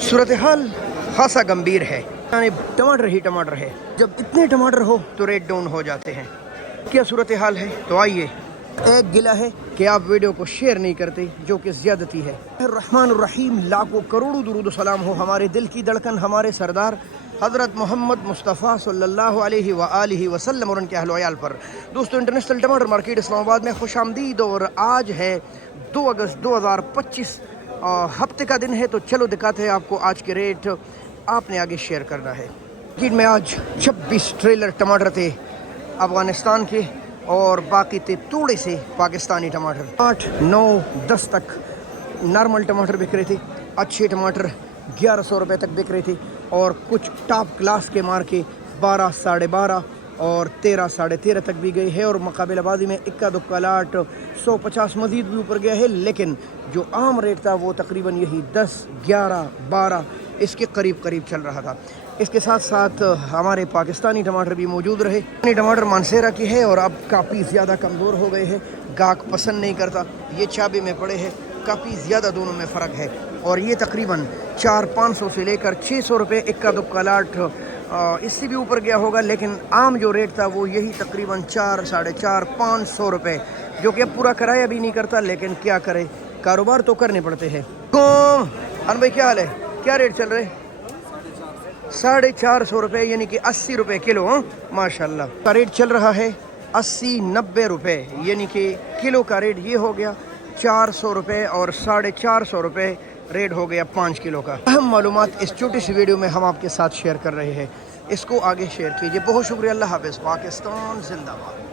सूरत-ए-हाल खासा गंभीर है, यानी टमाटर ही टमाटर है। जब इतने टमाटर हो तो रेट डाउन हो जाते हैं। क्या सूरत हाल है? तो आइए, एक गिला है कि आप वीडियो को शेयर नहीं करते, जो कि ज़्यादती है। रहमान रहीम, लाखों करोड़ों दुरूद सलाम हो हमारे दिल की धड़कन, हमारे सरदार हज़रत मोहम्मद मुस्तफ़ा सल्लल्लाहु अलैहि व आलिहि वसल्लम और उनके अहल व अयाल पर। दोस्तों, इंटरनेशनल टमाटर मार्केट इस्लामाबाद में खुश आमदीद। और आज है 2 अगस्त 2025, हफ्ते का दिन है। तो चलो दिखाते हैं आपको आज के रेट, आपने आगे शेयर करना है। मार्केट में आज 26 ट्रेलर टमाटर थे अफ़गानिस्तान के, और बाकी थे थोड़े से पाकिस्तानी टमाटर। 8, 9, 10 तक नॉर्मल टमाटर बिक रहे थे। अच्छे टमाटर 1100 रुपये तक बिक रहे थे, और कुछ टॉप क्लास के मार के 12, 12.5 और 13, 13.5 तक भी गए हैं। और मुकाबलाबाजी में इक्का दुक्का लाट 150 मज़ीद भी ऊपर गया है, लेकिन जो आम रेट था वो तकरीबन यही 10, 11, 12 इसके करीब चल रहा था। इसके साथ साथ हमारे पाकिस्तानी टमाटर भी मौजूद रहे। टमाटर मानसेरा की है और अब काफ़ी ज़्यादा कमज़ोर हो गए हैं, गाहक पसंद नहीं करता। ये चाबे में पड़े हैं, काफ़ी ज़्यादा दोनों में फ़र्क है। और ये तकरीबन 400-500 से लेकर 600 रुपये इक्का दुक्का लाट, इससे भी ऊपर गया होगा, लेकिन आम जो रेट था वो यही तकरीबन 4, 4.5, 500 रुपये, जो कि अब पूरा किराया भी नहीं करता, लेकिन क्या करे, कारोबार तो करने पड़ते हैं। भाई क्या हाल है? क्या रेट चल रहे? 450 रुपये, यानी कि 80 रुपये किलो। माशाल्लाह का रेट चल रहा है 80-90 रुपये, यानी कि किलो का रेट ये हो गया 400 रुपये, और 450 रुपये रेट हो गया 5 किलो का। अहम मालूमात इस छोटी सी वीडियो में हम आपके साथ शेयर कर रहे हैं, इसको आगे शेयर कीजिए। बहुत शुक्रिया। अल्लाह हाफ़िज़। पाकिस्तान जिंदाबाद।